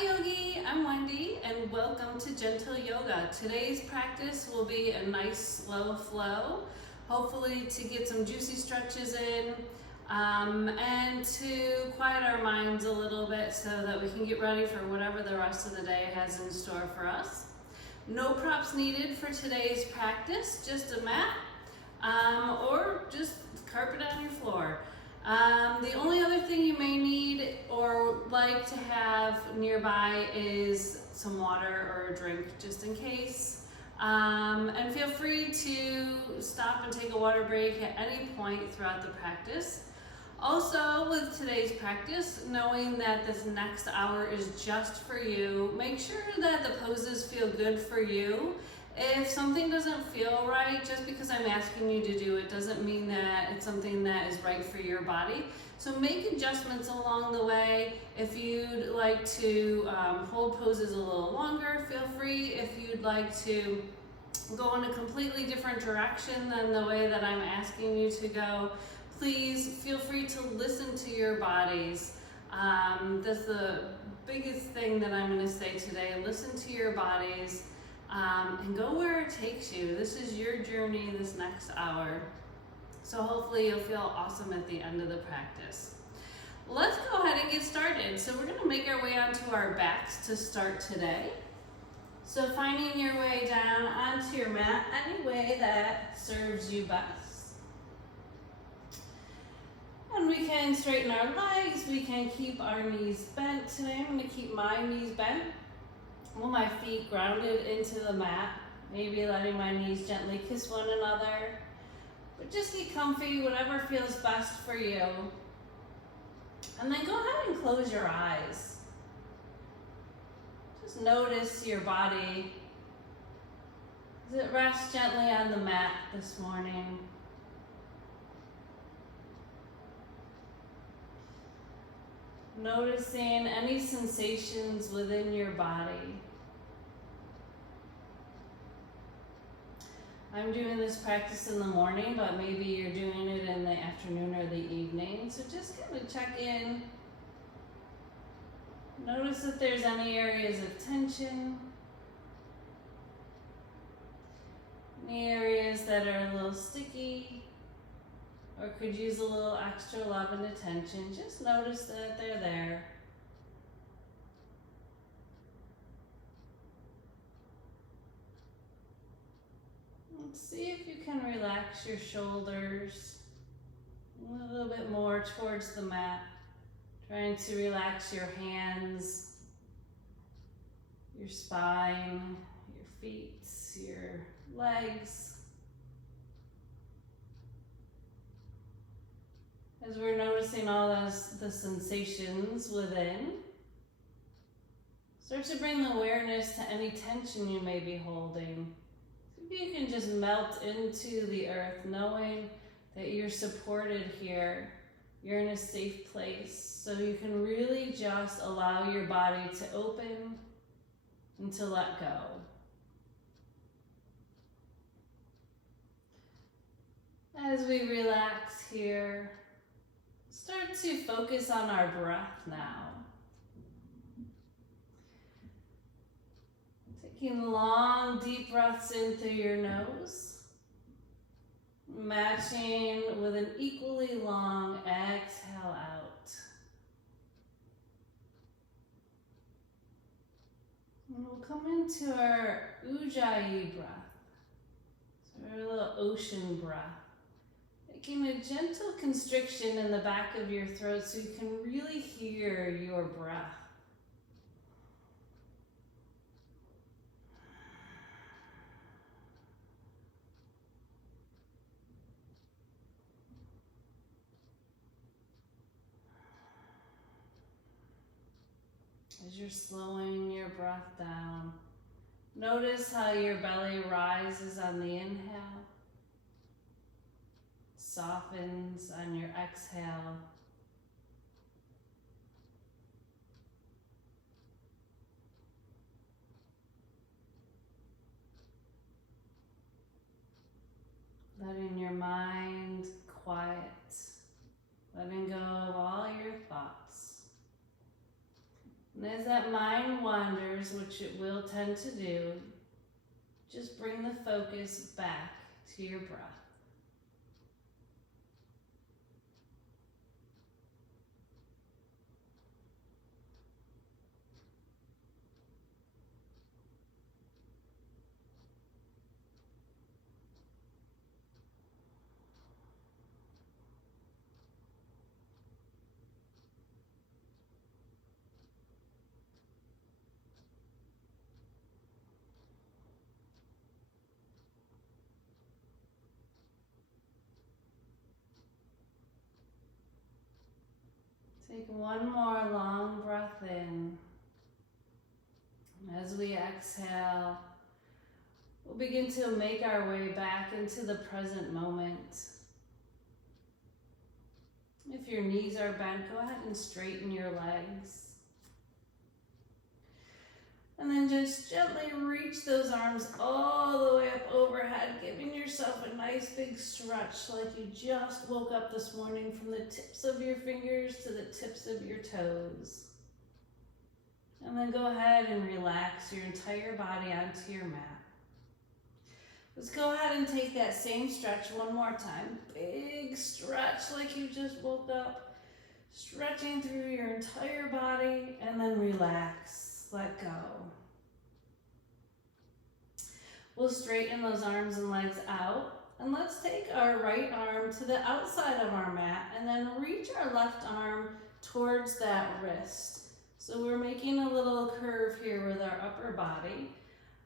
Hi Yogi, I'm Wendy and welcome to Gentle Yoga. Today's practice will be a nice slow flow, hopefully to get some juicy stretches in and to quiet our minds a little bit so that we can get ready for whatever the rest of the day has in store for us. No props needed for today's practice, just a mat or just carpet on your floor. The only other thing you may need or like to have nearby is some water or a drink just in case. And feel free to stop and take a water break at any point throughout the practice. Also, with today's practice, knowing that this next hour is just for you, make sure that the poses feel good for you. If something doesn't feel right, just because I'm asking you to do it doesn't mean that it's something that is right for your body. So make adjustments along the way. If you'd like to hold poses a little longer, feel free. If you'd like to go in a completely different direction than the way that I'm asking you to go, please feel free to listen to your bodies. That's the biggest thing that I'm going to say today. Listen to your bodies. And go where it takes you. This is your journey this next hour. So hopefully you'll feel awesome at the end of the practice. Let's go ahead and get started. So we're gonna make our way onto our backs to start today. So finding your way down onto your mat any way that serves you best. And we can straighten our legs. We can keep our knees bent today. I'm gonna keep my knees bent. With my feet grounded into the mat, maybe letting my knees gently kiss one another. But just get comfy, whatever feels best for you. And then go ahead and close your eyes. Just notice your body as it rests gently on the mat this morning. Noticing any sensations within your body. I'm doing this practice in the morning, but maybe you're doing it in the afternoon or the evening. So just kind of check in. Notice if there's any areas of tension. Any areas that are a little sticky or could use a little extra love and attention. Just notice that they're there. And see if you can relax your shoulders a little bit more towards the mat. Trying to relax your hands, your spine, your feet, your legs. As we're noticing all the sensations within, start to bring the awareness to any tension you may be holding. Maybe you can just melt into the earth, knowing that you're supported here. You're in a safe place, so you can really just allow your body to open and to let go. As we relax here, start to focus on our breath now. Taking long, deep breaths in through your nose, matching with an equally long exhale out. And we'll come into our Ujjayi breath, so our little ocean breath. Making a gentle constriction in the back of your throat so you can really hear your breath. As you're slowing your breath down, notice how your belly rises on the inhale, softens on your exhale. Letting your mind quiet, letting go of all your thoughts. And as that mind wanders, which it will tend to do, just bring the focus back to your breath. Take one more long breath in. As we exhale, we'll begin to make our way back into the present moment. If your knees are bent, go ahead and straighten your legs. And then just gently reach those arms all the way up overhead, giving yourself a nice big stretch like you just woke up this morning, from the tips of your fingers to the tips of your toes. And then go ahead and relax your entire body onto your mat. Let's go ahead and take that same stretch one more time. Big stretch like you just woke up, stretching through your entire body, and then relax. Let go. We'll straighten those arms and legs out, and let's take our right arm to the outside of our mat and then reach our left arm towards that wrist. So we're making a little curve here with our upper body.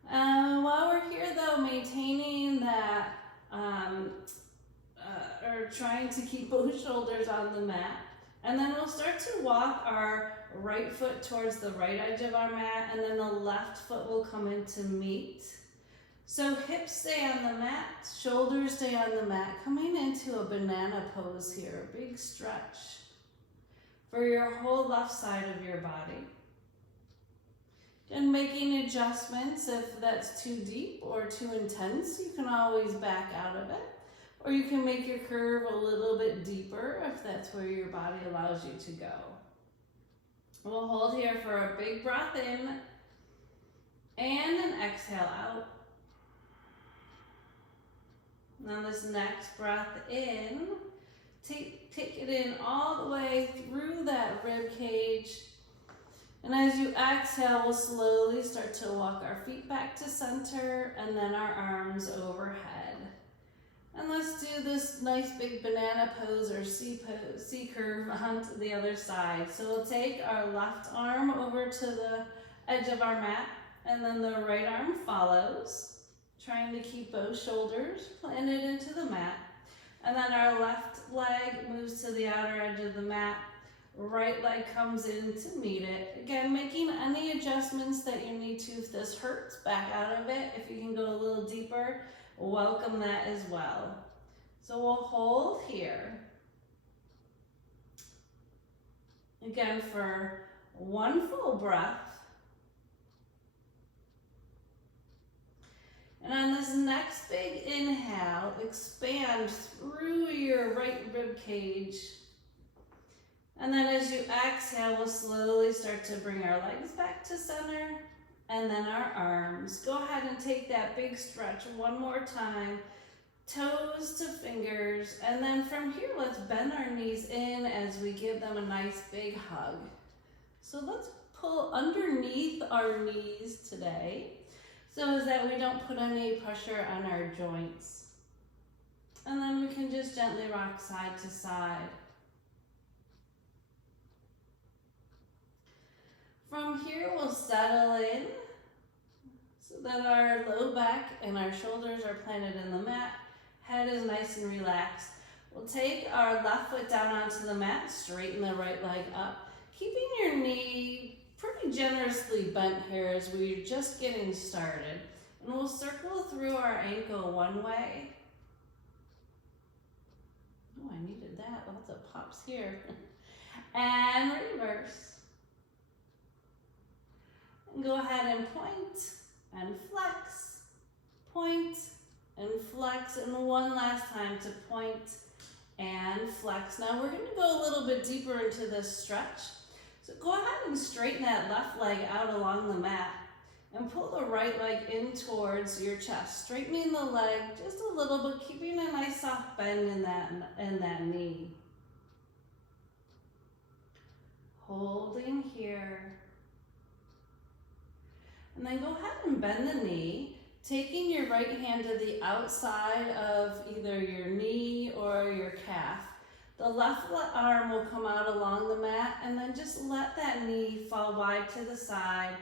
While we're here though, maintaining that, or trying to keep both shoulders on the mat. And then we'll start to walk our right foot towards the right edge of our mat, and then the left foot will come in to meet. So hips stay on the mat, shoulders stay on the mat, coming into a banana pose here, a big stretch for your whole left side of your body. And making adjustments if that's too deep or too intense, you can always back out of it. Or you can make your curve a little bit deeper if that's where your body allows you to go. We'll hold here for a big breath in and an exhale out. Now this next breath in, take it in all the way through that rib cage. And as you exhale, we'll slowly start to walk our feet back to center and then our arms overhead. And let's do this nice big banana pose or C curve onto the other side. So we'll take our left arm over to the edge of our mat, and then the right arm follows, trying to keep both shoulders planted into the mat. And then our left leg moves to the outer edge of the mat. Right leg comes in to meet it. Again, making any adjustments that you need to. If this hurts, back out of it. If you can go a little deeper, welcome that as well. So we'll hold here. Again, for one full breath. And on this next big inhale, expand through your right rib cage. And then as you exhale, we'll slowly start to bring our legs back to center, and then our arms. Go ahead and take that big stretch one more time, toes to fingers, and then from here, let's bend our knees in as we give them a nice big hug. So let's pull underneath our knees today, so as that we don't put any pressure on our joints. And then we can just gently rock side to side. From here, we'll settle in so that our low back and our shoulders are planted in the mat. Head is nice and relaxed. We'll take our left foot down onto the mat, straighten the right leg up, keeping your knee pretty generously bent here as we're just getting started. And we'll circle through our ankle one way. Oh, I needed that. Lots of pops here. And reverse. Go ahead and point and flex, point and flex, and one last time to point and flex. Now we're going to go a little bit deeper into this stretch. So go ahead and straighten that left leg out along the mat and pull the right leg in towards your chest, straightening the leg just a little bit, keeping a nice soft bend in that knee. Holding here. And then go ahead and bend the knee, taking your right hand to the outside of either your knee or your calf. The left arm will come out along the mat, and then just let that knee fall wide to the side,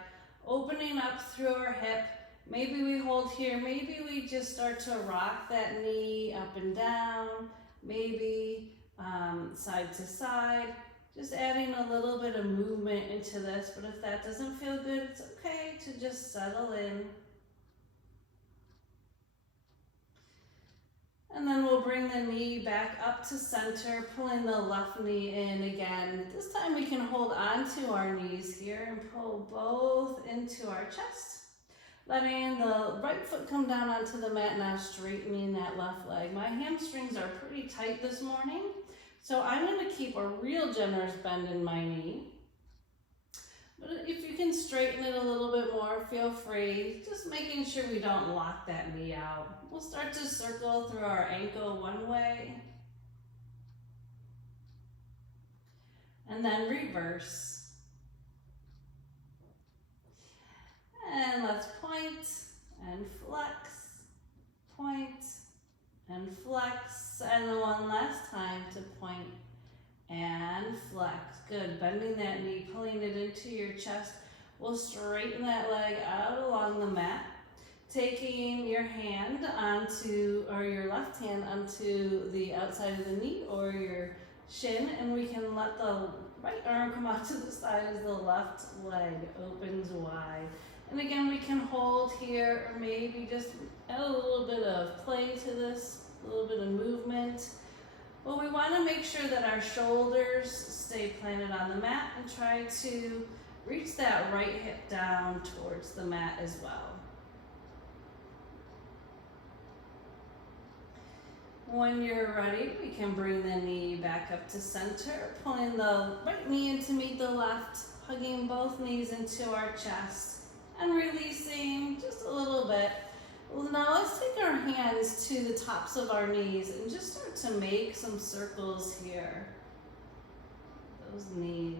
opening up through our hip. Maybe we hold here, maybe we just start to rock that knee up and down, maybe side to side. Just adding a little bit of movement into this, but if that doesn't feel good, it's okay to just settle in. And then we'll bring the knee back up to center, pulling the left knee in again. This time we can hold on to our knees here and pull both into our chest. Letting the right foot come down onto the mat, now straightening that left leg. My hamstrings are pretty tight this morning, so I'm going to keep a real generous bend in my knee. But if you can straighten it a little bit more, feel free. Just making sure we don't lock that knee out. We'll start to circle through our ankle one way. And then reverse. And let's point and flex, point and flex, and then one last time to point and flex. Good, bending that knee, pulling it into your chest. We'll straighten that leg out along the mat, taking your hand onto, or your left hand onto the outside of the knee or your shin, and we can let the right arm come out to the side as the left leg opens wide. And again, we can hold here, or maybe just add a little bit of play to this, a little bit of movement. But we want to make sure that our shoulders stay planted on the mat and try to reach that right hip down towards the mat as well. When you're ready, we can bring the knee back up to center, pulling the right knee in to meet the left, hugging both knees into our chest. And releasing just a little bit. Well, now let's take our hands to the tops of our knees and just start to make some circles here. Those knees.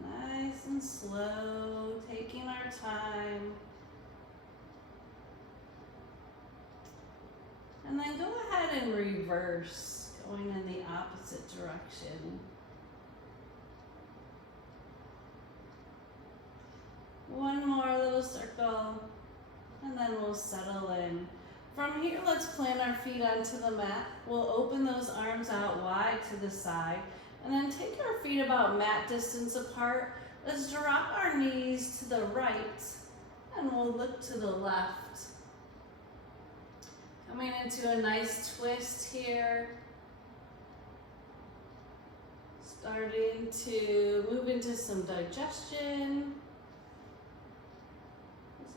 Nice and slow, taking our time. And then go ahead and reverse, going in the opposite direction. One more little circle, and then we'll settle in. From here, let's plant our feet onto the mat. We'll open those arms out wide to the side, and then take our feet about mat distance apart. Let's drop our knees to the right, and we'll look to the left. Coming into a nice twist here. Starting to move into some digestion.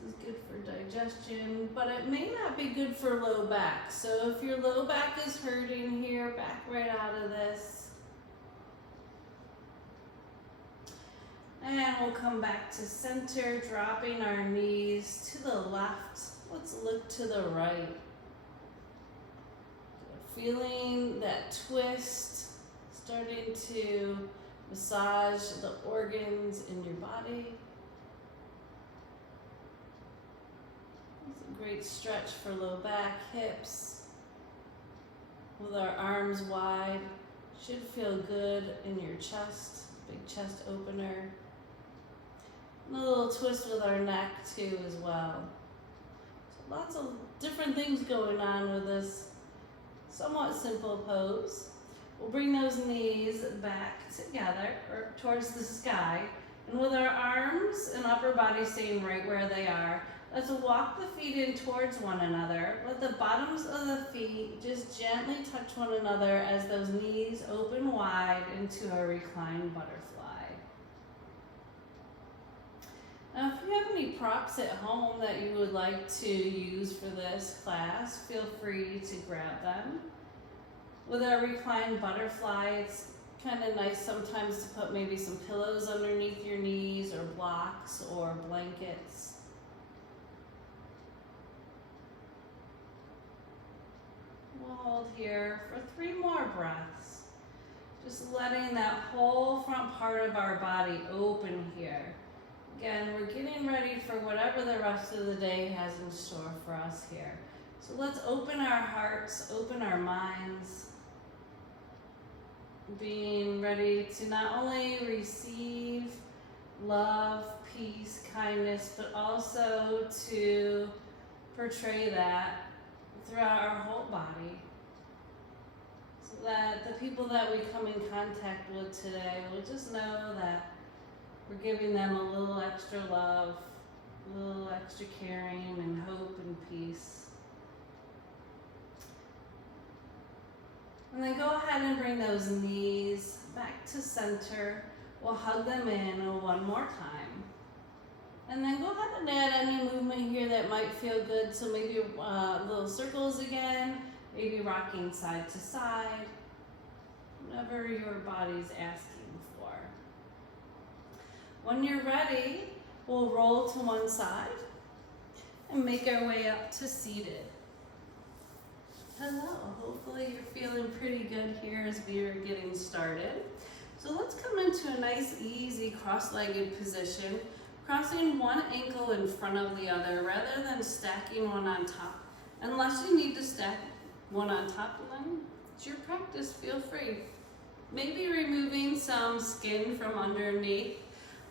Is good for digestion, but it may not be good for low back. So if your low back is hurting here, back right out of this. And we'll come back to center, dropping our knees to the left. Let's look to the right. Feeling that twist, starting to massage the organs in your body. Great stretch for low back, hips, with our arms wide. Should feel good in your chest, big chest opener. And a little twist with our neck too as well. So lots of different things going on with this somewhat simple pose. We'll bring those knees back together or towards the sky. And with our arms and upper body staying right where they are, let's walk the feet in towards one another. Let the bottoms of the feet just gently touch one another as those knees open wide into a reclined butterfly. Now, if you have any props at home that you would like to use for this class, feel free to grab them. With our reclined butterfly, it's kind of nice sometimes to put maybe some pillows underneath your knees or blocks or blankets. We'll hold here for 3 more breaths. Just letting that whole front part of our body open here. Again, we're getting ready for whatever the rest of the day has in store for us here. So let's open our hearts, open our minds, being ready to not only receive love, peace, kindness, but also to portray that throughout our whole body. So that the people that we come in contact with today will just know that we're giving them a little extra love, a little extra caring and hope and peace. And then go ahead and bring those knees back to center. We'll hug them in 1 more time. And then go ahead and add any movement here that might feel good. So maybe little circles again, maybe rocking side to side, whatever your body's asking for. When you're ready, we'll roll to one side and make our way up to seated. Hello, hopefully you're feeling pretty good here as we are getting started. So let's come into a nice, easy, cross-legged position, crossing one ankle in front of the other rather than stacking one on top. Unless you need to stack one on top of them, it's your practice, feel free. Maybe removing some skin from underneath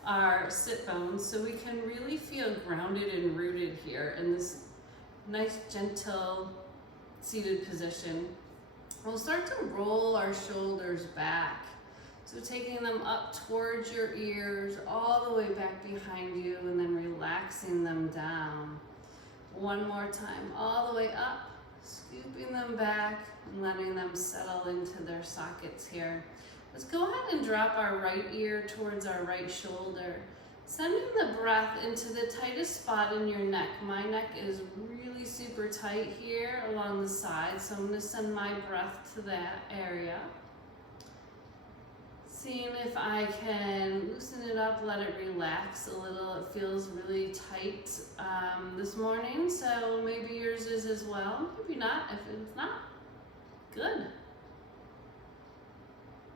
our sit bones so we can really feel grounded and rooted here in this nice, gentle, seated position. We'll start to roll our shoulders back. So taking them up towards your ears, all the way back behind you, and then relaxing them down. 1 more time, all the way up, scooping them back and letting them settle into their sockets here. Let's go ahead and drop our right ear towards our right shoulder. Sending the breath into the tightest spot in your neck. My neck is really super tight here along the side, so I'm going to send my breath to that area. Seeing if I can loosen it up, let it relax a little. It feels really tight this morning, so maybe yours is as well. Maybe not. If it's not, good.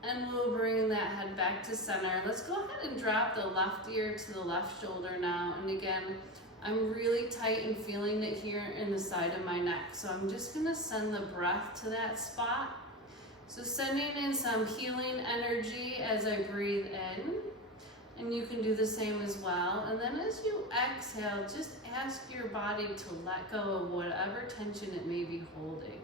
And we'll bring that head back to center. Let's go ahead and drop the left ear to the left shoulder now. And again, I'm really tight and feeling it here in the side of my neck. So I'm just gonna send the breath to that spot. So sending in some healing energy as I breathe in. And you can do the same as well. And then as you exhale, just ask your body to let go of whatever tension it may be holding.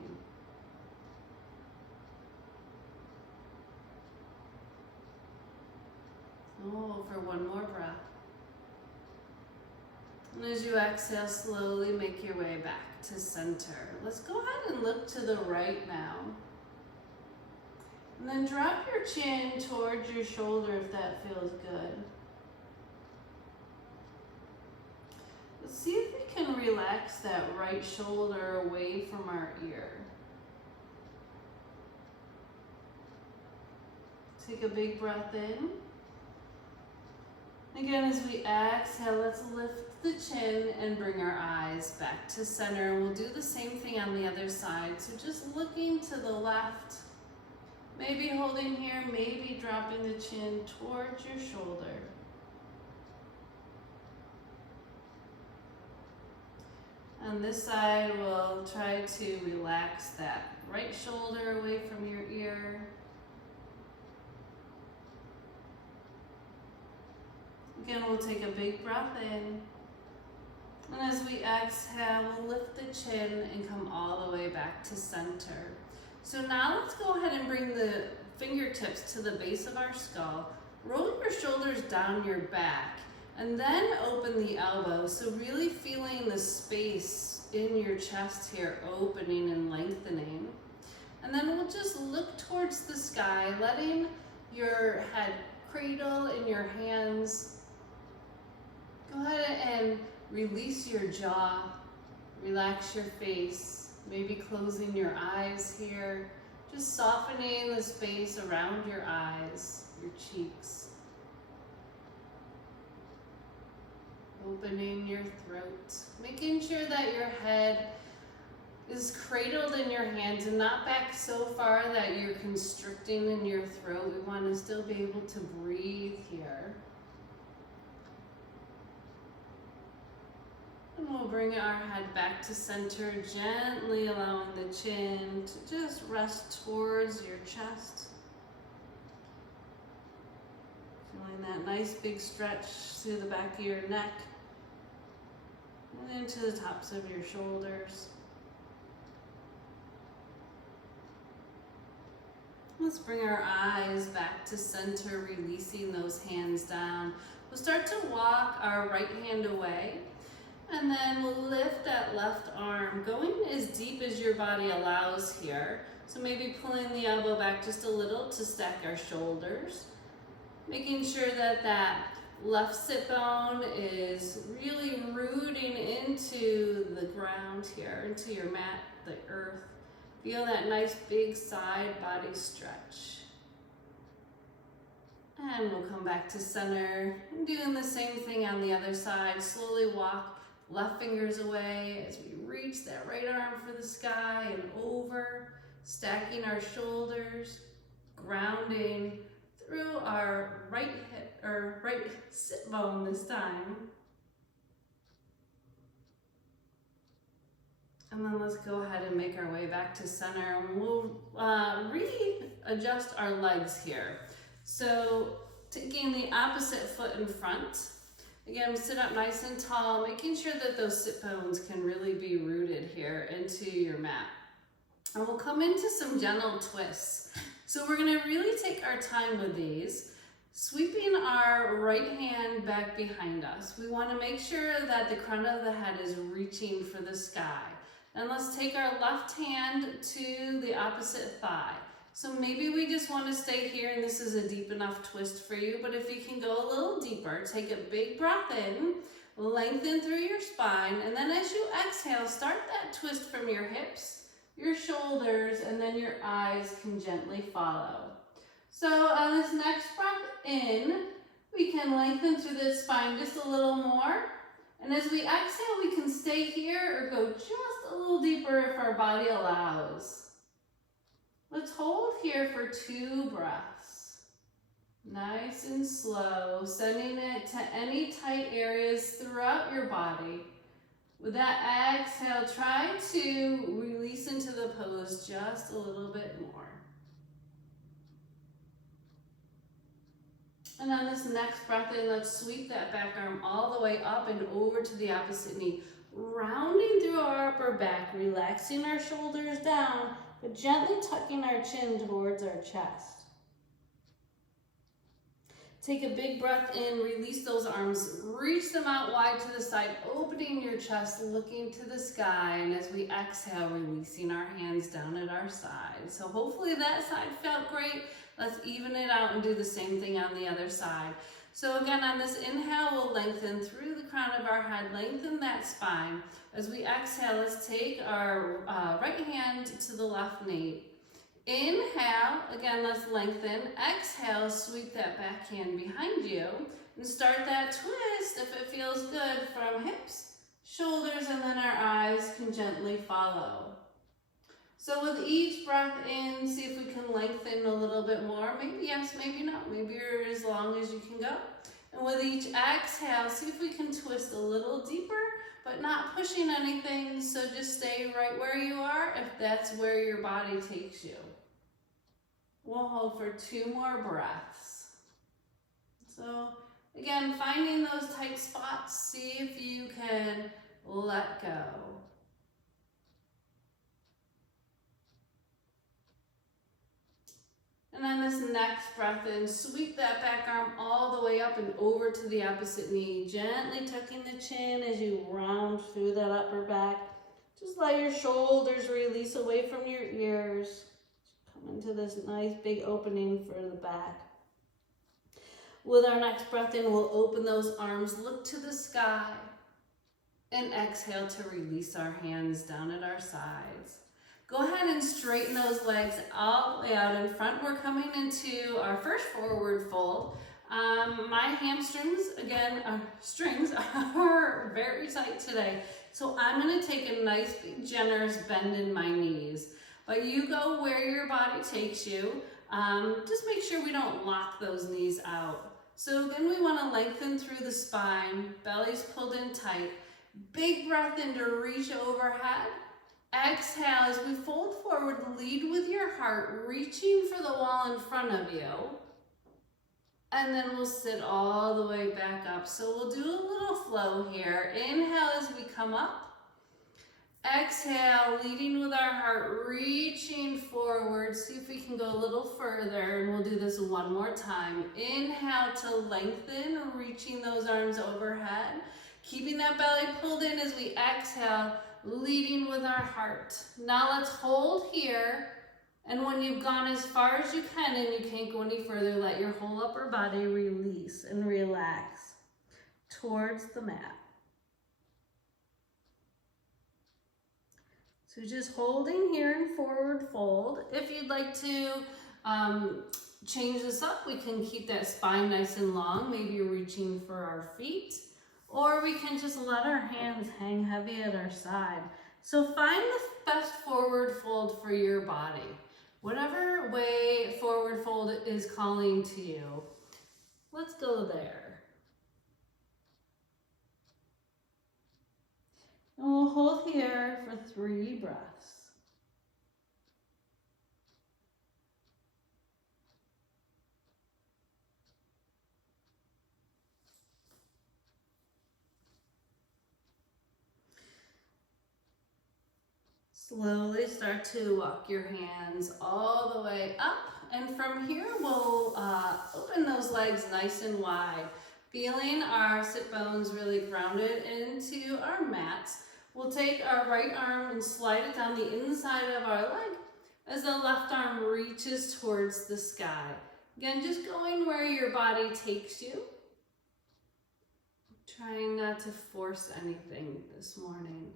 Oh, for 1 more breath. And as you exhale, slowly make your way back to center. Let's go ahead and look to the right now. And then drop your chin towards your shoulder if that feels good. Let's see if we can relax that right shoulder away from our ear. Take a big breath in. Again, as we exhale, let's lift the chin and bring our eyes back to center. We'll do the same thing on the other side. So just looking to the left, maybe holding here, maybe dropping the chin towards your shoulder. On this side, we'll try to relax that right shoulder away from your ear. Again, we'll take a big breath in. And as we exhale, we'll lift the chin and come all the way back to center. So now let's go ahead and bring the fingertips to the base of our skull. Roll your shoulders down your back and then open the elbows. So really feeling the space in your chest here opening and lengthening. And then we'll just look towards the sky, letting your head cradle in your hands. Go ahead and release your jaw, relax your face, maybe closing your eyes here, Just softening the space around your eyes, your cheeks. Opening your throat. Making sure that your head is cradled in your hands and not back so far that you're constricting in your throat. We want to still be able to breathe here. And we'll bring our head back to center, gently allowing the chin to just rest towards your chest. Feeling that nice big stretch through the back of your neck and into the tops of your shoulders. Let's bring our eyes back to center, releasing those hands down. We'll start to walk our right hand away, and then we'll lift that left arm, going as deep as your body allows here. So maybe pulling the elbow back just a little to stack our shoulders. Making sure that that left sit bone is really rooting into the ground here, into your mat, the earth. Feel that nice big side body stretch. And we'll come back to center and doing the same thing on the other side. Slowly walk left fingers away as we reach that right arm for the sky and over, stacking our shoulders, grounding through our right hip or right sit bone this time. And then let's go ahead and make our way back to center. And we'll readjust our legs here. So taking the opposite foot in front. Again, sit up nice and tall, making sure that those sit bones can really be rooted here into your mat. And we'll come into some gentle twists. So we're gonna really take our time with these, sweeping our right hand back behind us. We wanna make sure that the crown of the head is reaching for the sky. And let's take our left hand to the opposite thigh. So maybe we just want to stay here, and this is a deep enough twist for you, but if you can go a little deeper, take a big breath in, lengthen through your spine, and then as you exhale, start that twist from your hips, your shoulders, and then your eyes can gently follow. So on this next breath in, we can lengthen through the spine just a little more. And as we exhale, we can stay here or go just a little deeper if our body allows. Let's hold here for 2 breaths. Nice and slow, sending it to any tight areas throughout your body. With that exhale, try to release into the pose just a little bit more. And on this next breath in, let's sweep that back arm all the way up and over to the opposite knee, rounding through our upper back, relaxing our shoulders down, but gently tucking our chin towards our chest. Take a big breath in, release those arms, reach them out wide to the side, opening your chest, looking to the sky, and as we exhale, releasing our hands down at our sides. So hopefully that side felt great. Let's even it out and do the same thing on the other side. So again, on this inhale, we'll lengthen through the crown of our head, lengthen that spine. As we exhale, let's take our right hand to the left knee. Inhale, again, let's lengthen. Exhale, sweep that back hand behind you and start that twist if it feels good from hips, shoulders, and then our eyes can gently follow. So with each breath in, see if we can lengthen a little bit more. Maybe yes, maybe not. Maybe you're as long as you can go. And with each exhale, see if we can twist a little deeper, but not pushing anything. So just stay right where you are if that's where your body takes you. We'll hold for 2 more breaths. So again, finding those tight spots, see if you can let go. And on this next breath in, sweep that back arm all the way up and over to the opposite knee, gently tucking the chin as you round through that upper back. Just let your shoulders release away from your ears. Come into this nice big opening for the back. With our next breath in, we'll open those arms, look to the sky, and exhale to release our hands down at our sides. Go ahead and straighten those legs all the way out in front. We're coming into our first forward fold. My hamstrings, again, strings are very tight today. So I'm gonna take a nice big generous bend in my knees. But you go where your body takes you. Just make sure we don't lock those knees out. So again, we wanna lengthen through the spine, belly's pulled in tight. Big breath in to reach overhead. Exhale as we fold forward, lead with your heart, reaching for the wall in front of you. And then we'll sit all the way back up. So we'll do a little flow here. Inhale as we come up. Exhale, leading with our heart, reaching forward. See if we can go a little further, and we'll do this one more time. Inhale to lengthen, reaching those arms overhead. Keeping that belly pulled in as we exhale, leading with our heart. Now let's hold here, and when you've gone as far as you can and you can't go any further, let your whole upper body release and relax towards the mat. So just holding here in forward fold. If you'd like to change this up, we can keep that spine nice and long. Maybe you're reaching for our feet, or we can just let our hands hang heavy at our side. So find the best forward fold for your body. Whatever way forward fold is calling to you, let's go there. And we'll hold here for 3 breaths. Slowly start to walk your hands all the way up. And from here, we'll open those legs nice and wide, feeling our sit bones really grounded into our mats. We'll take our right arm and slide it down the inside of our leg as the left arm reaches towards the sky. Again, just going where your body takes you. Trying not to force anything this morning.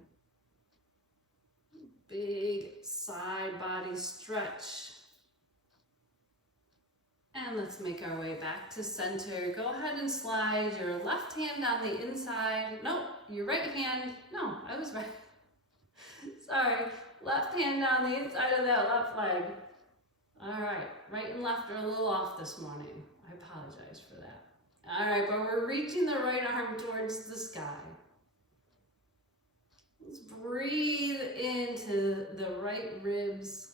Big side body stretch. And let's make our way back to center. Go ahead and slide your left hand on the inside. No, your right hand. No, I was right. Sorry. Left hand on the inside of that left leg. All right. Right and left are a little off this morning. I apologize for that. All right, but we're reaching the right arm towards the sky. Let's breathe into the right ribs.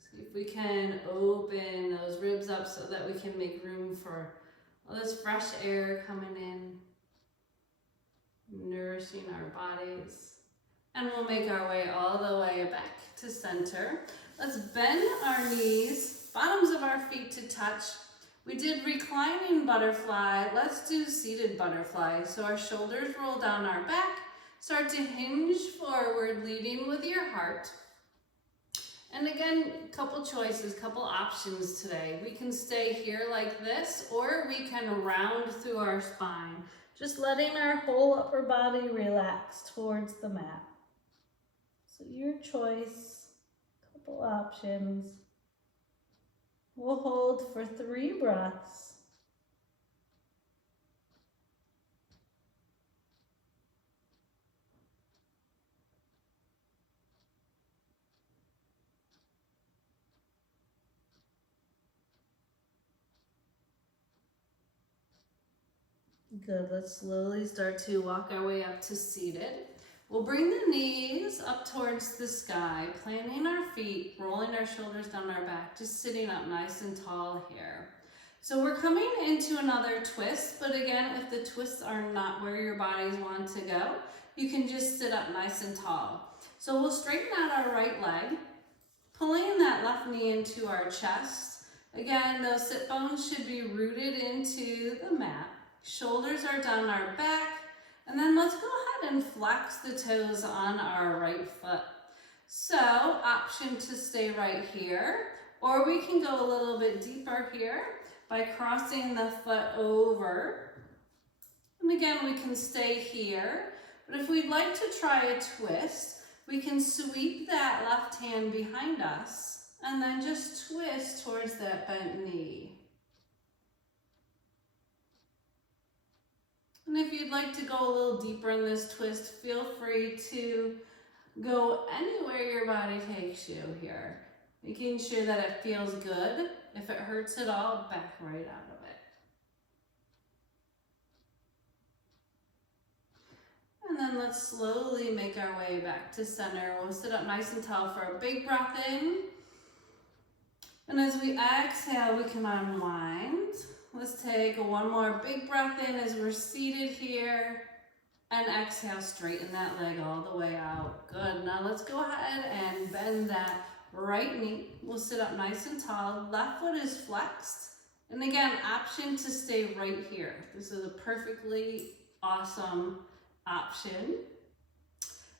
See if we can open those ribs up so that we can make room for all this fresh air coming in, nourishing our bodies. And we'll make our way all the way back to center. Let's bend our knees, bottoms of our feet to touch. We did reclining butterfly. Let's do seated butterfly. So our shoulders roll down our back. Start to hinge forward, leading with your heart. And again, couple choices, couple options today. We can stay here like this, or we can round through our spine, just letting our whole upper body relax towards the mat. So your choice, couple options. We'll hold for 3 breaths. Good, let's slowly start to walk our way up to seated. We'll bring the knees up towards the sky, planting our feet, rolling our shoulders down our back, just sitting up nice and tall here. So we're coming into another twist, but again, if the twists are not where your bodies want to go, you can just sit up nice and tall. So we'll straighten out our right leg, pulling that left knee into our chest. Again, those sit bones should be rooted into the mat. Shoulders are down our back, and then let's go ahead and flex the toes on our right foot. So, option to stay right here, or we can go a little bit deeper here by crossing the foot over. And again, we can stay here, but if we'd like to try a twist, We can sweep that left hand behind us and then just twist towards that bent knee. And if you'd like to go a little deeper in this twist, feel free to go anywhere your body takes you here. Making sure that it feels good. If it hurts at all, back right out of it. And then let's slowly make our way back to center. We'll sit up nice and tall for a big breath in. And as we exhale, we can unwind. Let's take one more big breath in as we're seated here. And exhale, straighten that leg all the way out. Good. Now let's go ahead and bend that right knee. We'll sit up nice and tall. Left foot is flexed. And again, option to stay right here. This is a perfectly awesome option.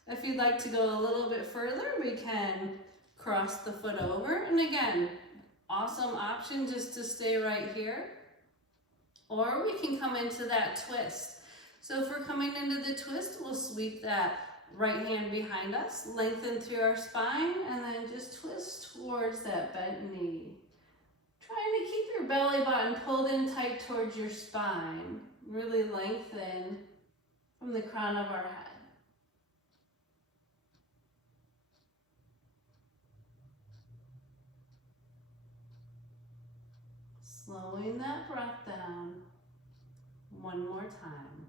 If you'd like to go a little bit further, we can cross the foot over. And again, awesome option just to stay right here. Or we can come into that twist. So if we're coming into the twist, we'll sweep that right hand behind us, lengthen through our spine, and then just twist towards that bent knee. Trying to keep your belly button pulled in tight towards your spine. Really lengthen from the crown of our head. Slowing that breath down one more time.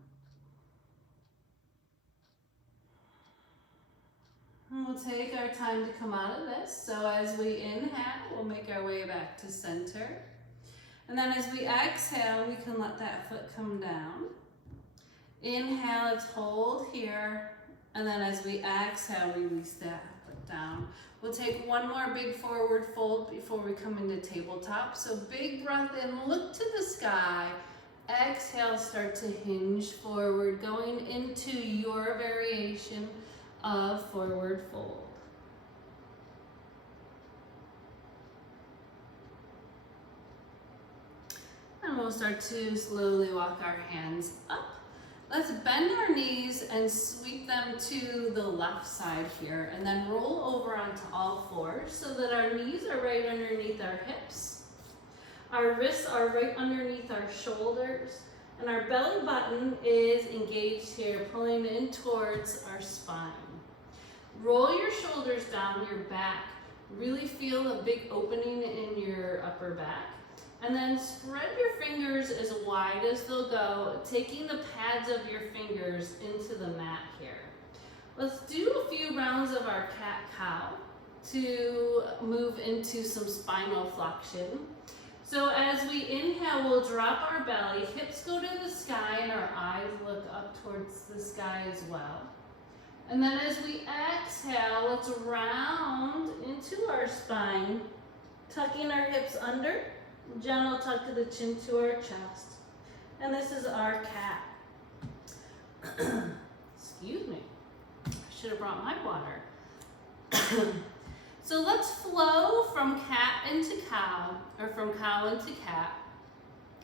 And we'll take our time to come out of this. So as we inhale, we'll make our way back to center. And then as we exhale, we can let that foot come down. Inhale, let's hold here. And then as we exhale, release that foot down. We'll take one more big forward fold before we come into tabletop. So big breath in, look to the sky. Exhale, start to hinge forward, going into your variation of forward fold. And we'll start to slowly walk our hands up. Let's bend our knees and sweep them to the left side here, and then roll over onto all fours so that our knees are right underneath our hips. Our wrists are right underneath our shoulders, and our belly button is engaged here, pulling in towards our spine. Roll your shoulders down your back. Really feel a big opening in your upper back. And then spread your fingers as wide as they'll go, taking the pads of your fingers into the mat here. Let's do a few rounds of our cat-cow to move into some spinal flexion. So as we inhale, we'll drop our belly, hips go to the sky, and our eyes look up towards the sky as well. And then as we exhale, let's round into our spine, tucking our hips under, gentle tuck of the chin to our chest. And this is our cat. Excuse me, I should have brought my water. So let's flow from cat into cow, or from cow into cat,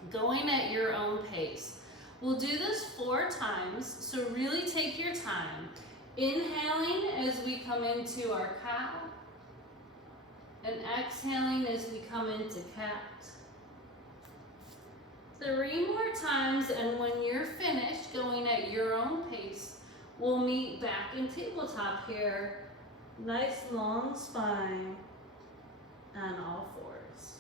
going at your own pace. We'll do this 4 times, so really take your time. Inhaling as we come into our cow, and exhaling as we come into cat. 3 more times, and when you're finished going at your own pace, we'll meet back in tabletop here. Nice long spine on all fours.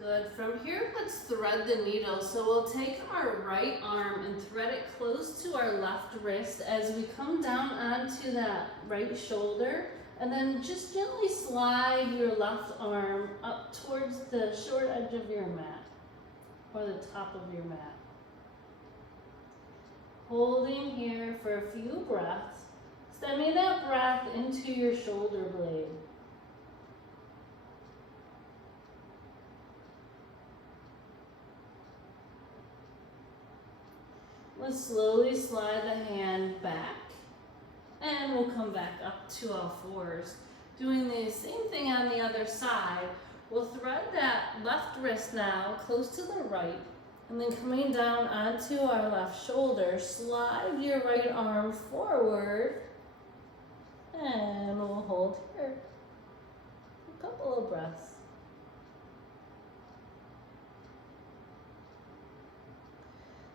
Good. From here, let's thread the needle. So we'll take our right arm and thread it close to our left wrist as we come down onto that right shoulder, and then just gently slide your left arm up towards the short edge of your mat, or the top of your mat. Holding here for a few breaths, stemming that breath into your shoulder blade. Let's slowly slide the hand back. And we'll come back up to all fours. Doing the same thing on the other side. We'll thread that left wrist now close to the right. And then coming down onto our left shoulder, slide your right arm forward. And we'll hold here. A couple of breaths.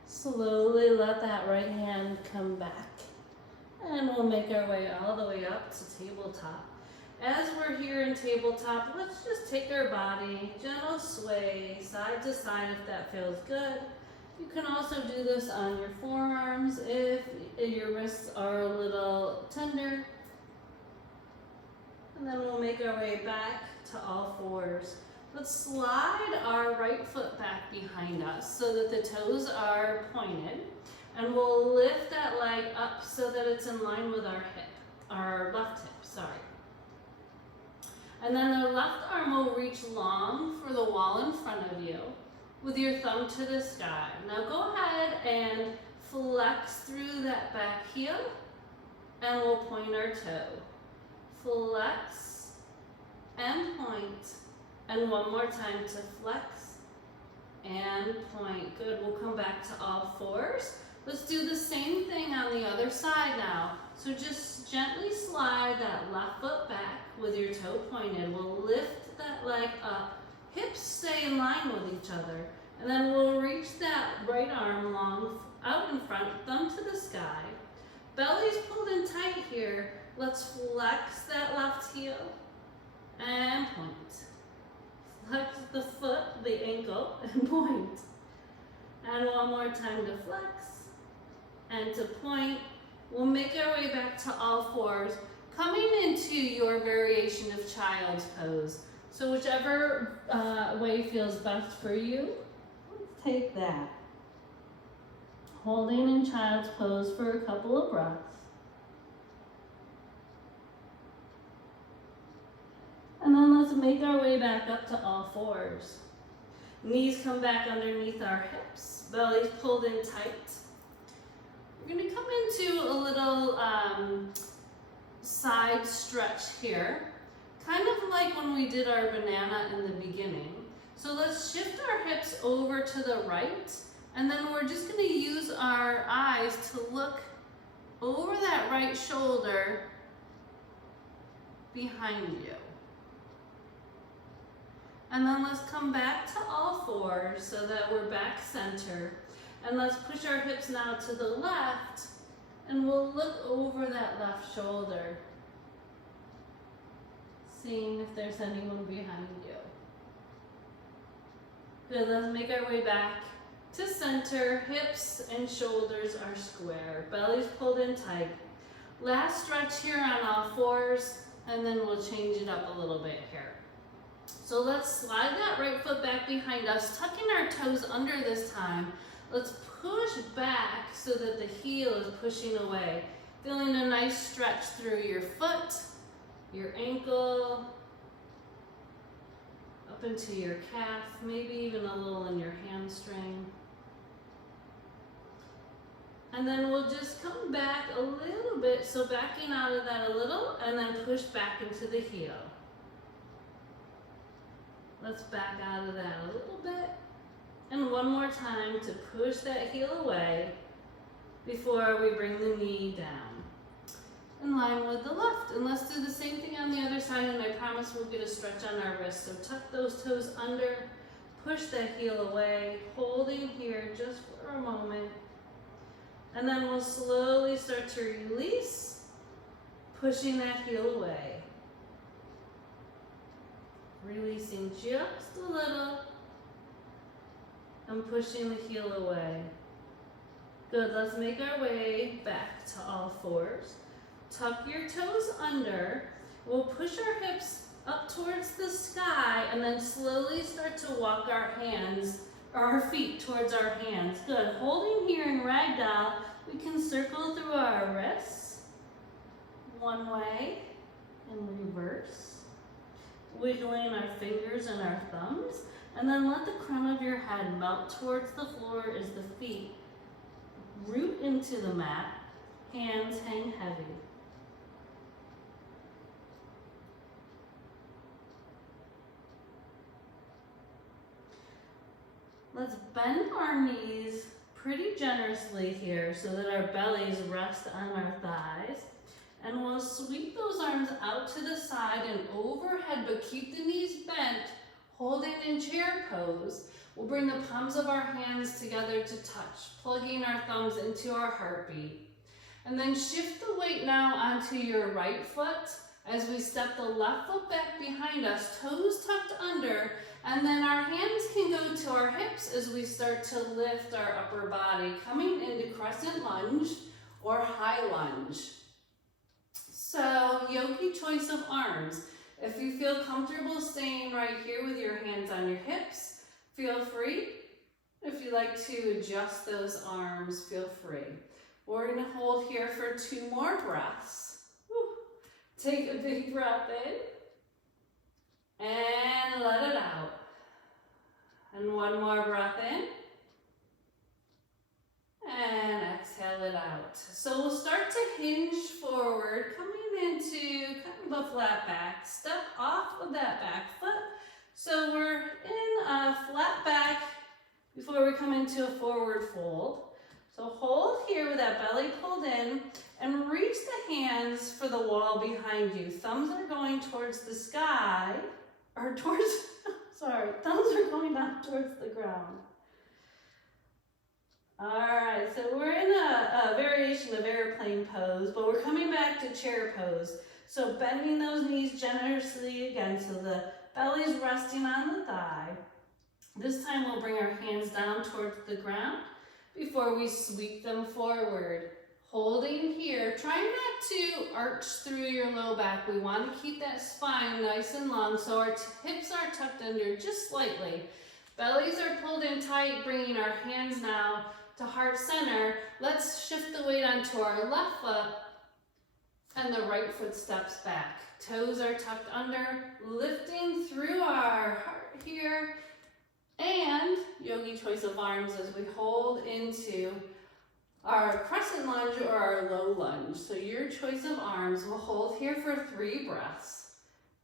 Slowly let that right hand come back. And we'll make our way all the way up to tabletop. As we're here in tabletop, let's just take our body, gentle sway, side to side if that feels good. You can also do this on your forearms if your wrists are a little tender. And then we'll make our way back to all fours. Let's slide our right foot back behind us so that the toes are pointed. And we'll lift that leg up so that it's in line with our left hip, sorry. And then the left arm will reach long for the wall in front of you with your thumb to the sky. Now go ahead and flex through that back heel and we'll point our toe. Flex and point. And one more time to flex and point. Good, we'll come back to all fours. Let's do the same thing on the other side now. So just gently slide that left foot back with your toe pointed. We'll lift that leg up. Hips stay in line with each other. And then we'll reach that right arm long out in front, thumb to the sky. Belly's pulled in tight here. Let's flex that left heel and point. Flex the foot, the ankle, and point. And one more time to flex and to point. We'll make our way back to all fours, coming into your variation of child's pose. So whichever way feels best for you, let's take that. Holding in child's pose for a couple of breaths. And then let's make our way back up to all fours. Knees come back underneath our hips, belly's pulled in tight. We're gonna come into a little side stretch here, kind of like when we did our banana in the beginning. So let's shift our hips over to the right, and then we're just gonna use our eyes to look over that right shoulder behind you. And then let's come back to all fours so that we're back center. And let's push our hips now to the left, and we'll look over that left shoulder, seeing if there's anyone behind you. Good, let's make our way back to center. Hips and shoulders are square. Belly's pulled in tight. Last stretch here on all fours, and then we'll change it up a little bit here. So let's slide that right foot back behind us, tucking our toes under this time. Let's push back so that the heel is pushing away. Feeling a nice stretch through your foot, your ankle, up into your calf, maybe even a little in your hamstring. And then we'll just come back a little bit, so backing out of that a little, and then push back into the heel. Let's back out of that a little bit. And one more time to push that heel away before we bring the knee down. In line with the left. And let's do the same thing on the other side, and I promise we'll get a stretch on our wrist. So tuck those toes under, push that heel away, holding here just for a moment. And then we'll slowly start to release, pushing that heel away. Releasing just a little and pushing the heel away. Good, let's make our way back to all fours. Tuck your toes under. We'll push our hips up towards the sky and then slowly start to walk our hands, or our feet towards our hands. Good, holding here in ragdoll, we can circle through our wrists one way and reverse. Wiggling our fingers and our thumbs, and then let the crown of your head melt towards the floor as the feet root into the mat, hands hang heavy. Let's bend our knees pretty generously here so that our bellies rest on our thighs. And we'll sweep those arms out to the side and overhead, but keep the knees bent, holding in chair pose. We'll bring the palms of our hands together to touch, plugging our thumbs into our heartbeat. And then shift the weight now onto your right foot as we step the left foot back behind us, toes tucked under, and then our hands can go to our hips as we start to lift our upper body, coming into crescent lunge or high lunge. So, yogi choice of arms. If you feel comfortable staying right here with your hands on your hips, feel free. If you like to adjust those arms, feel free. We're gonna hold here for 2 more breaths. Whew. Take a big breath in and let it out. And 1 more breath in and exhale it out. So we'll start to hinge forward, coming into kind of a flat back. Step off of that back foot. So we're in a flat back before we come into a forward fold. So hold here with that belly pulled in and reach the hands for the wall behind you. Thumbs are going towards the sky, or towards, thumbs are going down towards the ground. All right, so we're in a variation of airplane pose, but we're coming back to chair pose. So bending those knees generously again, so the belly's resting on the thigh. This time we'll bring our hands down towards the ground before we sweep them forward. Holding here, try not to arch through your low back. We want to keep that spine nice and long so our hips are tucked under just slightly. Bellies are pulled in tight, bringing our hands now to heart center. Let's shift the weight onto our left foot and the right foot steps back. Toes are tucked under, lifting through our heart here. And yogi choice of arms as we hold into our crescent lunge or our low lunge. So your choice of arms, we'll hold here for 3 breaths.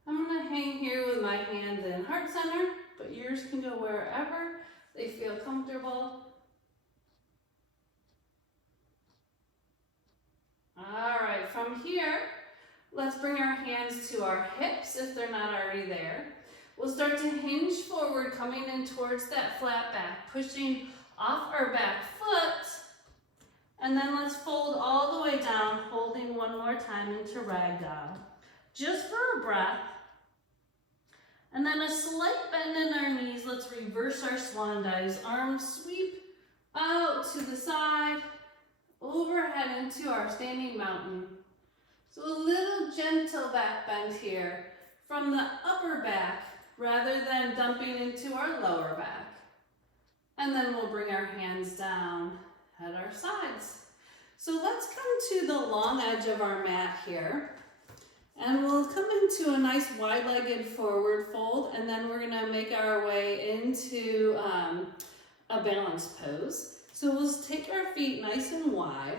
I'm gonna hang here with my hands in heart center, but yours can go wherever they feel comfortable. All right, from here, let's bring our hands to our hips if they're not already there. We'll start to hinge forward, coming in towards that flat back, pushing off our back foot. And then let's fold all the way down, holding 1 more time into ragdoll. Just for a breath. And then a slight bend in our knees. Let's reverse our swan dives. Arms sweep out to the side, overhead into our standing mountain. So a little gentle back bend here from the upper back rather than dumping into our lower back. And then we'll bring our hands down at our sides. So let's come to the long edge of our mat here. And we'll come into a nice wide-legged forward fold, and then we're gonna make our way into a balance pose. So we'll take our feet nice and wide.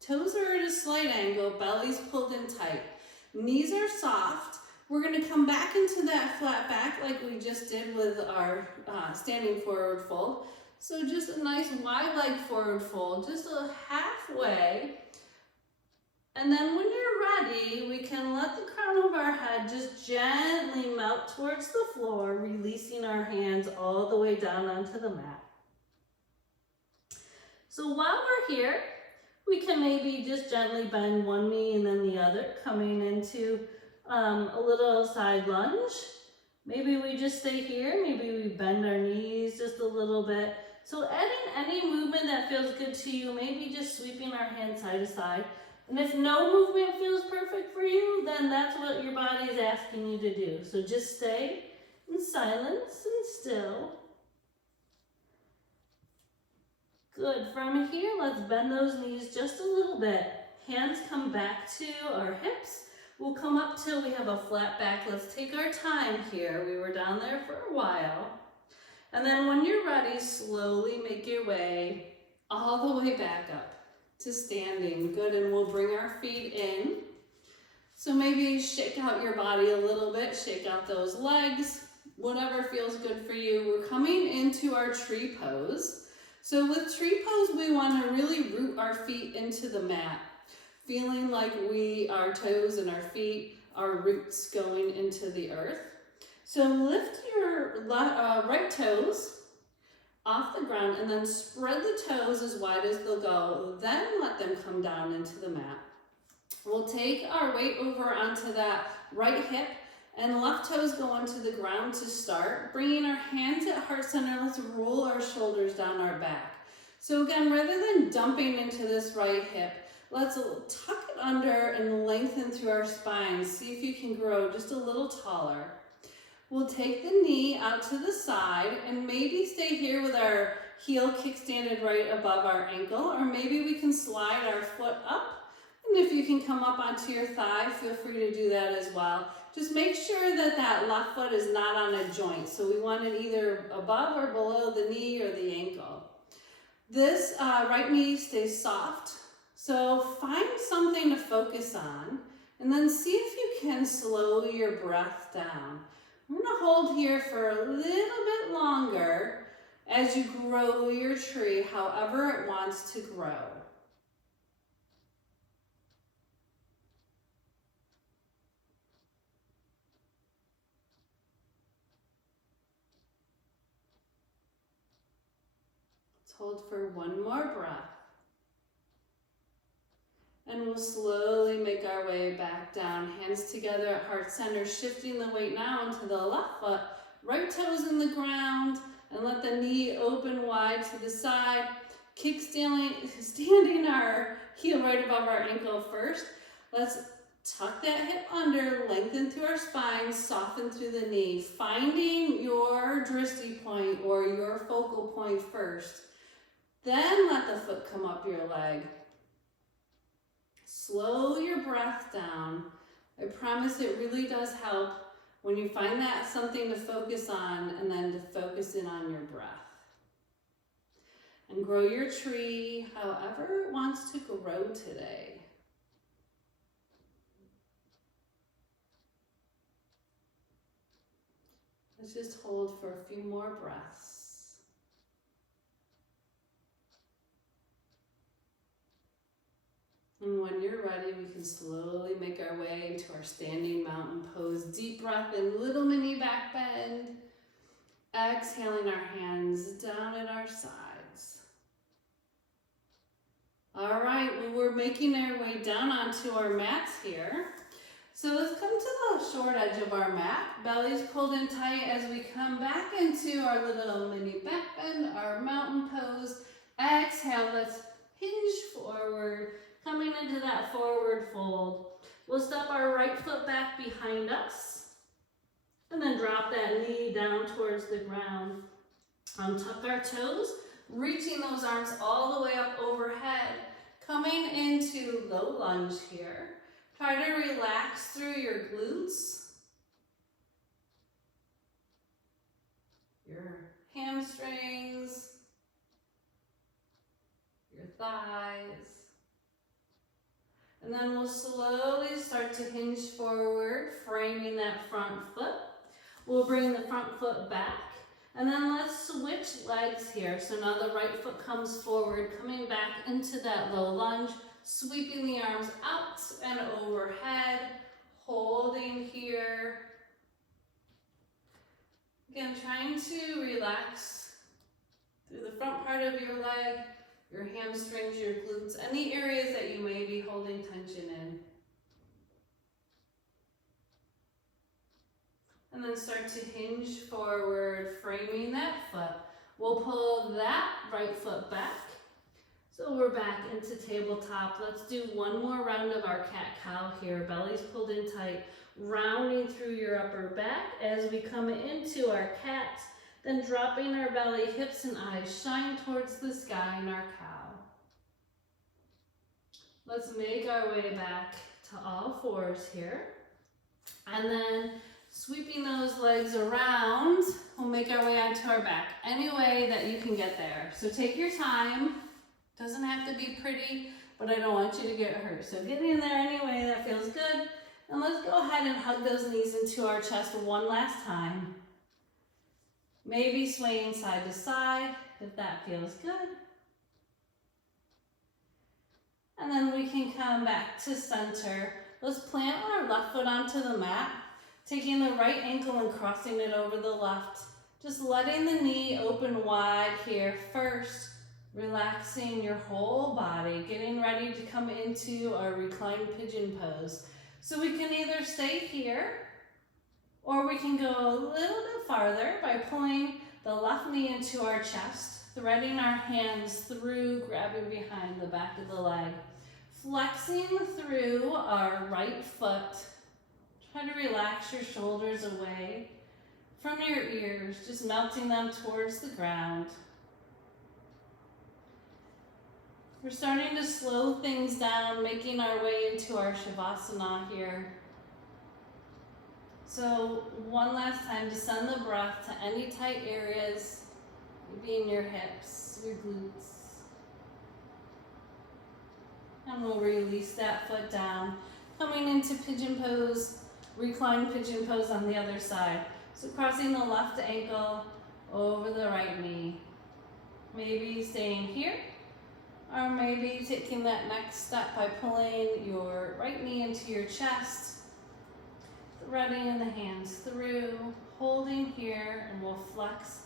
Toes are at a slight angle, belly's pulled in tight. Knees are soft. We're gonna come back into that flat back like we just did with our standing forward fold. So just a nice wide leg forward fold, just a halfway. And then when you're ready, we can let the crown of our head just gently melt towards the floor, releasing our hands all the way down onto the mat. So while we're here, we can maybe just gently bend one knee and then the other, coming into a little side lunge. Maybe we just stay here, maybe we bend our knees just a little bit. So adding any movement that feels good to you, maybe just sweeping our hands side to side. And if no movement feels perfect for you, then that's what your body is asking you to do. So just stay in silence and still. Good. From here, let's bend those knees just a little bit. Hands come back to our hips. We'll come up till we have a flat back. Let's take our time here. We were down there for a while. And then when you're ready, slowly make your way all the way back up to standing. Good, and we'll bring our feet in. So maybe shake out your body a little bit, shake out those legs, whatever feels good for you. We're coming into our tree pose. So with tree pose, we want to really root our feet into the mat, feeling like our toes and our feet are roots going into the earth. So lift your right toes off the ground and then spread the toes as wide as they'll go. Then let them come down into the mat. We'll take our weight over onto that right hip and left toes go onto the ground to start. Bringing our hands at heart center, let's roll our shoulders down our back. So again, rather than dumping into this right hip, let's tuck it under and lengthen through our spine. See if you can grow just a little taller. We'll take the knee out to the side and maybe stay here with our heel kickstanded right above our ankle, or maybe we can slide our foot up. And if you can come up onto your thigh, feel free to do that as well. Just make sure that that left foot is not on a joint. So we want it either above or below the knee or the ankle. This right knee stays soft. So find something to focus on and then see if you can slow your breath down. I'm going to hold here for a little bit longer as you grow your tree however it wants to grow. Hold for one more breath. And we'll slowly make our way back down. Hands together at heart center, shifting the weight now into the left foot. Right toes in the ground, and let the knee open wide to the side. Standing our heel right above our ankle first. Let's tuck that hip under, lengthen through our spine, soften through the knee. Finding your drishti point or your focal point first. Then let the foot come up your leg. Slow your breath down. I promise it really does help when you find that something to focus on and then to focus in on your breath. And grow your tree however it wants to grow today. Let's just hold for a few more breaths. And when you're ready, we can slowly make our way into our standing mountain pose. Deep breath in, little mini back bend. Exhaling our hands down at our sides. All right, well, we're making our way down onto our mats here. So let's come to the short edge of our mat. Belly's pulled in tight as we come back into our little mini back bend, our mountain pose. Exhale, let's hinge forward. Coming into that forward fold. We'll step our right foot back behind us and then drop that knee down towards the ground. Tuck our toes, reaching those arms all the way up overhead. Coming into low lunge here. Try to relax through your glutes, your hamstrings, your thighs. And then we'll slowly start to hinge forward, framing that front foot. We'll bring the front foot back. And then let's switch legs here. So now the right foot comes forward, coming back into that low lunge, sweeping the arms out and overhead, holding here. Again, trying to relax through the front part of your leg, your hamstrings, your glutes, any areas that you may be holding tension in. And then start to hinge forward, framing that foot. We'll pull that right foot back. So we're back into tabletop. Let's do one more round of our cat-cow here. Belly's pulled in tight, rounding through your upper back as we come into our cat. Then dropping our belly, hips and eyes shine towards the sky in our cow. Let's make our way back to all fours here. And then sweeping those legs around, we'll make our way onto our back any way that you can get there. So take your time. Doesn't have to be pretty, but I don't want you to get hurt. So get in there anyway, that feels good. And let's go ahead and hug those knees into our chest one last time. Maybe swaying side to side if that feels good. And then we can come back to center. Let's plant our left foot onto the mat, taking the right ankle and crossing it over the left. Just letting the knee open wide here first, relaxing your whole body, getting ready to come into our reclined pigeon pose. So we can either stay here, or we can go a little bit farther by pulling the left knee into our chest, threading our hands through, grabbing behind the back of the leg, flexing through our right foot. Try to relax your shoulders away from your ears, just melting them towards the ground. We're starting to slow things down, making our way into our Shavasana here. So one last time, to send the breath to any tight areas, maybe in your hips, your glutes. And we'll release that foot down, coming into pigeon pose, reclined pigeon pose on the other side. So crossing the left ankle over the right knee. Maybe staying here, or maybe taking that next step by pulling your right knee into your chest, threading the hands through, holding here, and we'll flex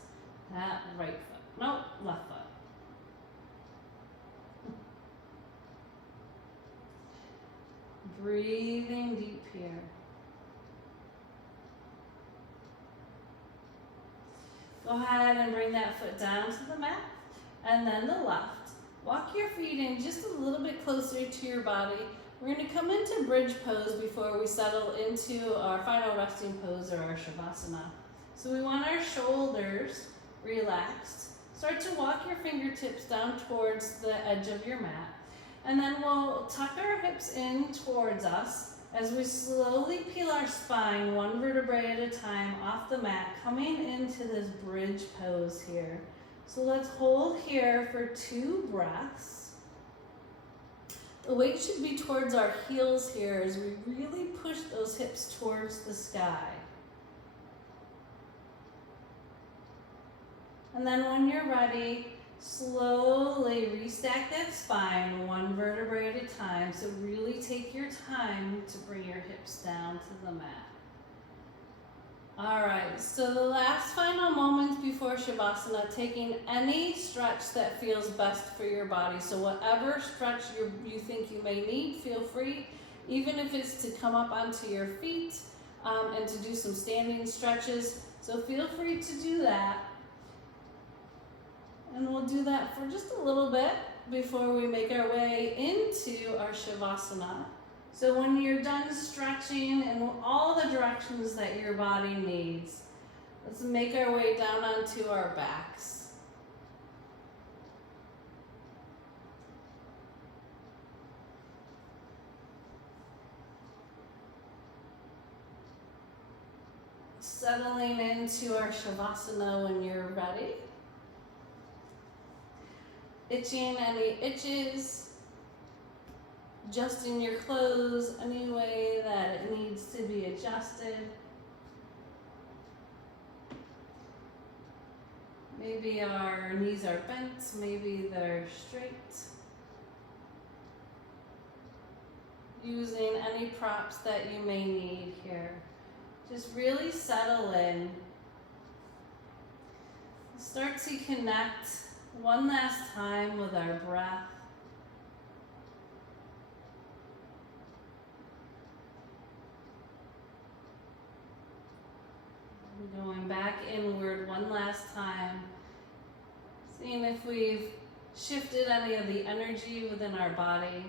that right foot. Nope, left foot. Breathing deep here. Go ahead and bring that foot down to the mat, and then the left. Walk your feet in just a little bit closer to your body. We're going to come into bridge pose before we settle into our final resting pose, or our Shavasana. So we want our shoulders relaxed. Start to walk your fingertips down towards the edge of your mat. And then we'll tuck our hips in towards us as we slowly peel our spine one vertebrae at a time off the mat, coming into this bridge pose here. So let's hold here for 2 breaths. The weight should be towards our heels here as we really push those hips towards the sky. And then when you're ready, slowly restack that spine one vertebrae at a time. So really take your time to bring your hips down to the mat. All right, so the last final moments before Shavasana, taking any stretch that feels best for your body. So whatever stretch you think you may need, feel free, even if it's to come up onto your feet and to do some standing stretches. So feel free to do that. And we'll do that for just a little bit before we make our way into our Shavasana. So when you're done stretching in all the directions that your body needs, let's make our way down onto our backs. Settling into our Shavasana when you're ready. Itching any itches. Adjusting your clothes any way that it needs to be adjusted. Maybe our knees are bent, maybe they're straight. Using any props that you may need here. Just really settle in. Start to connect one last time with our breath. Going back inward one last time, seeing if we've shifted any of the energy within our body.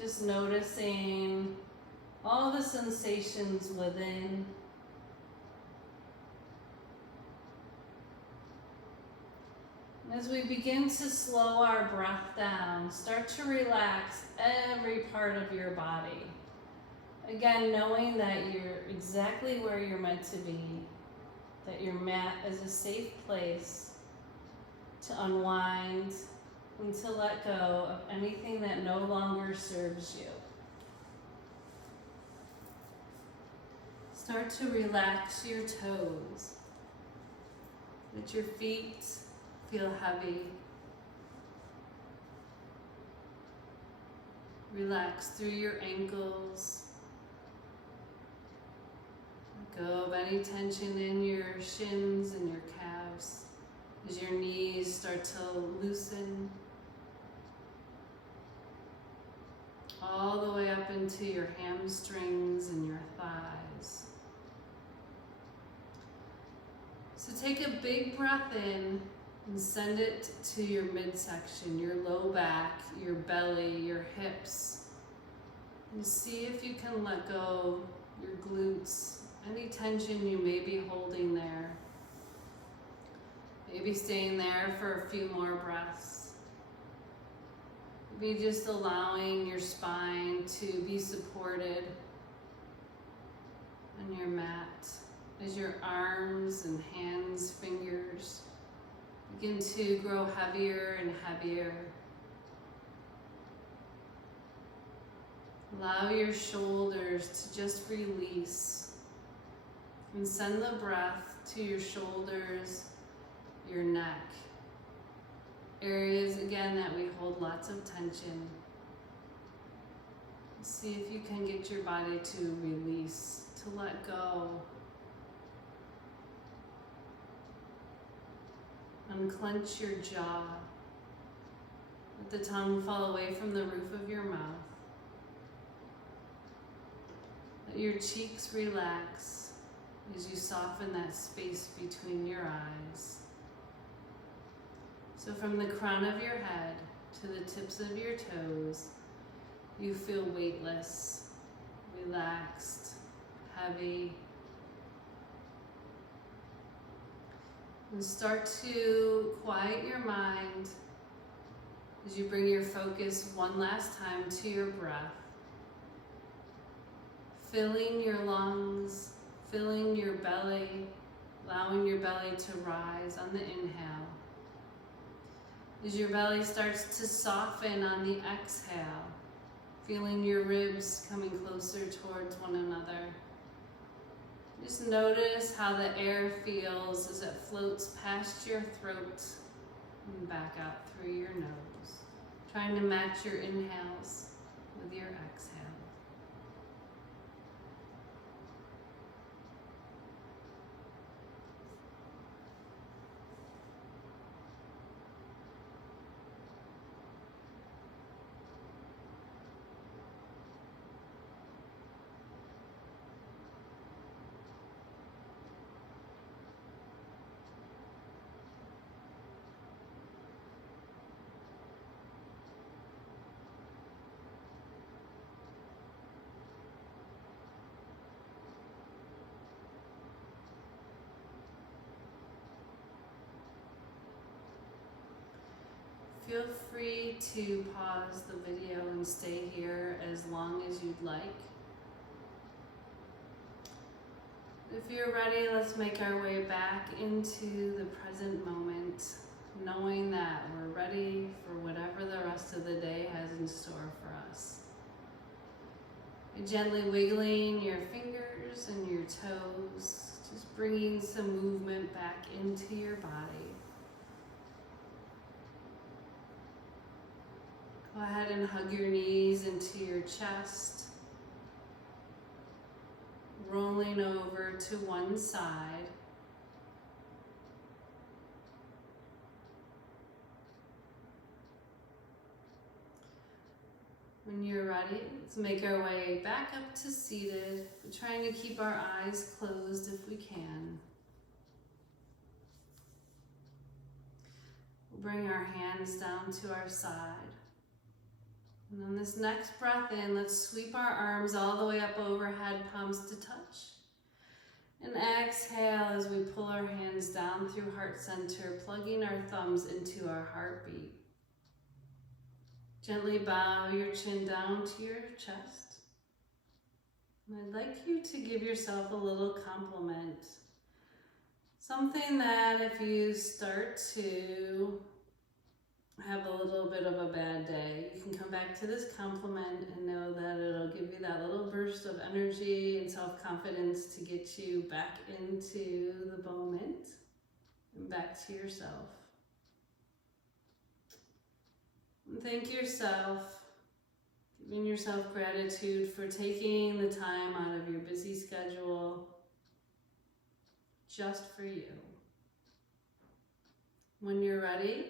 Just noticing all the sensations within. And as we begin to slow our breath down, start to relax every part of your body. Again, knowing that you're exactly where you're meant to be, that your mat is a safe place. to unwind and to let go of anything that no longer serves you. Start to relax your toes. Let your feet feel heavy. Relax through your ankles. Let go of any tension in your shins and your calves as your knees start to loosen. All the way up into your hamstrings and your thighs. So take a big breath in and send it to your midsection, your low back, your belly, your hips. And see if you can let go your glutes, any tension you may be holding there. Maybe staying there for a few more breaths. Maybe just allowing your spine to be supported on your mat as your arms and hands, fingers begin to grow heavier and heavier. Allow your shoulders to just release and send the breath to your shoulders, your neck. Areas, again, that we hold lots of tension. See if you can get your body to release, to let go. Unclench your jaw. Let the tongue fall away from the roof of your mouth. Let your cheeks relax as you soften that space between your eyes. So from the crown of your head to the tips of your toes, you feel weightless, relaxed, heavy. And start to quiet your mind as you bring your focus one last time to your breath. Filling your lungs, filling your belly, allowing your belly to rise on the inhale. As your belly starts to soften on the exhale, feeling your ribs coming closer towards one another. Just notice how the air feels as it floats past your throat and back out through your nose, trying to match your inhales with your exhale. Feel free to pause the video and stay here as long as you'd like. If you're ready, let's make our way back into the present moment, knowing that we're ready for whatever the rest of the day has in store for us. Gently wiggling your fingers and your toes, just bringing some movement back into your body. Go ahead and hug your knees into your chest, rolling over to one side. When you're ready, let's make our way back up to seated. We're trying to keep our eyes closed if we can. We'll bring our hands down to our side. And on this next breath in, let's sweep our arms all the way up overhead, palms to touch. And exhale as we pull our hands down through heart center, plugging our thumbs into our heartbeat. Gently bow your chin down to your chest. And I'd like you to give yourself a little compliment. Something that if you start to have a little bit of a bad day, you can come back to this compliment and know that it'll give you that little burst of energy and self-confidence to get you back into the moment and back to yourself. And thank yourself, giving yourself gratitude for taking the time out of your busy schedule just for you. When you're ready,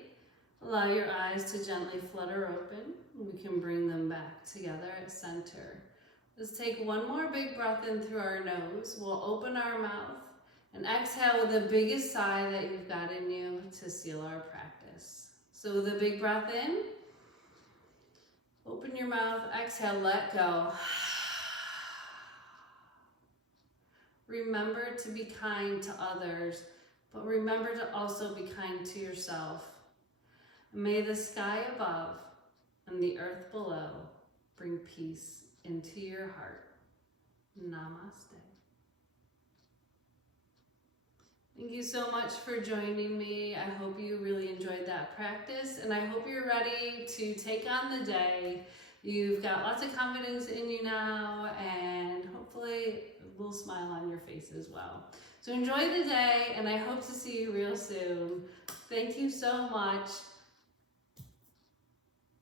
allow your eyes to gently flutter open. We can bring them back together at center. Let's take one more big breath in through our nose. We'll open our mouth and exhale with the biggest sigh that you've got in you to seal our practice. So with a big breath in, open your mouth, exhale, let go. Remember to be kind to others, but remember to also be kind to yourself. May the sky above and the earth below bring peace into your heart. Namaste. Thank you so much for joining me. I hope you really enjoyed that practice, and I hope you're ready to take on the day. You've got lots of confidence in you now, and hopefully a little smile on your face as well. So enjoy the day, and I hope to see you real soon. Thank you so much.